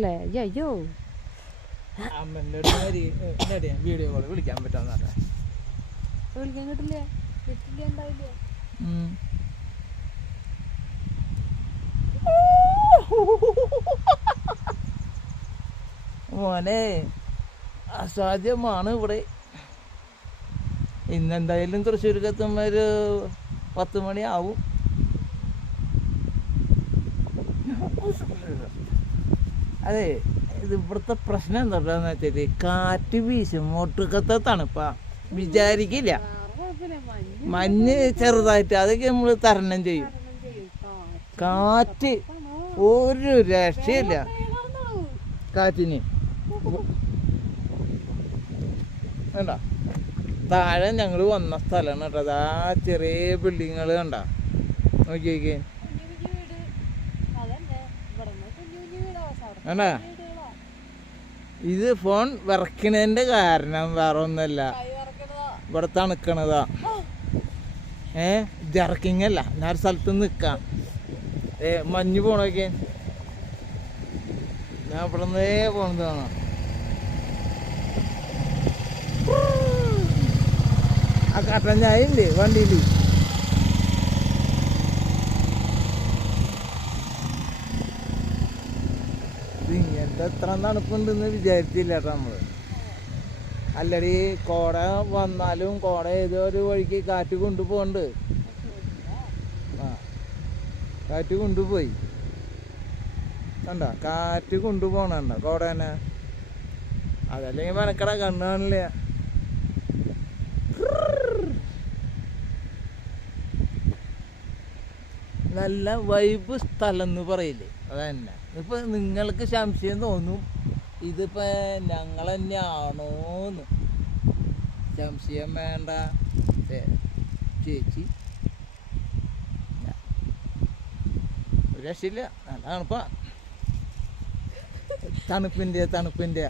അല്ലേ? അയ്യോ അമ്മന്റെ വീഡിയോ കോൾ വിളിക്കാൻ പറ്റാന്ന് വിളിക്കാൻ കിട്ടില്ല? കിട്ടില്ല ഉണ്ടാവില്ല മോനെ അസാധ്യമാണ് ഇവിടെ. ഇന്നെന്തായാലും തൃശ്ശൂർക്ക് എത്തുമ്പോൾ ഒരു പത്ത് മണിയാവും. അതെ ഇത് ഇവിടുത്തെ പ്രശ്നം എന്താണെന്ന് വെച്ചാൽ കാറ്റ് വീശും ഒട്ടുക്കത്തെ തണുപ്പ വിചാരിക്കില്ല. മഞ്ഞ് ചെറുതായിട്ട് അതൊക്കെ നമ്മൾ തരണം ചെയ്യും. കാറ്റ് ഒരു രക്ഷയില്ല. കാറ്റിന്. വേണ്ട താഴെ ഞങ്ങൾ വന്ന സ്ഥലമാണ് കേട്ടോ. അതാ ചെറിയ ബിൽഡിങ്ങുകൾ കണ്ട? നോക്കി നോക്കിയേ വേണ്ട ഇത് ഫോൺ വിറക്കണതിന്റെ കാരണം വേറെ ഒന്നല്ല. ഇവിടെ തണുക്കണതാ. ഏ? ജർക്കിങ് അല്ല ഞാൻ ഒരു സ്ഥലത്ത് നിൽക്കാം ഏ മഞ്ഞ് പോണൊക്കെ? ഞാൻ ഇവിടെ നിന്നേ പോണതാണ് ആ കട്ടൻ ചായ വണ്ടിയിൽ ഇങ്ങനത്തെ എത്ര തണുപ്പുണ്ടെന്ന് വിചാരിച്ചില്ല കേട്ടോ നമ്മൾ. അല്ലടി കോട വന്നാലും കോട ഏതോ ഒരു വഴിക്ക് കാറ്റ് കൊണ്ടുപോകണ്ട്. ആ കാറ്റ് കൊണ്ടുപോയി. കണ്ട? കാറ്റ് കൊണ്ടുപോകണണ്ട കോട തന്നെ. അതല്ലെങ്കിൽ മനക്കട കണ്ണു നല്ല വൈബ് സ്ഥലം എന്ന് പറയില്ലേ? അതന്നെ. ഇപ്പൊ നിങ്ങൾക്ക് സംശയം തോന്നും ഇതിപ്പോ ഞങ്ങൾ തന്നെയാണോന്ന് സംശയം വേണ്ട. ചേച്ചി. ഒരു രക്ഷയില്ല. നല്ല തണുപ്പാ തണുപ്പിന്റെ തണുപ്പിന്റെ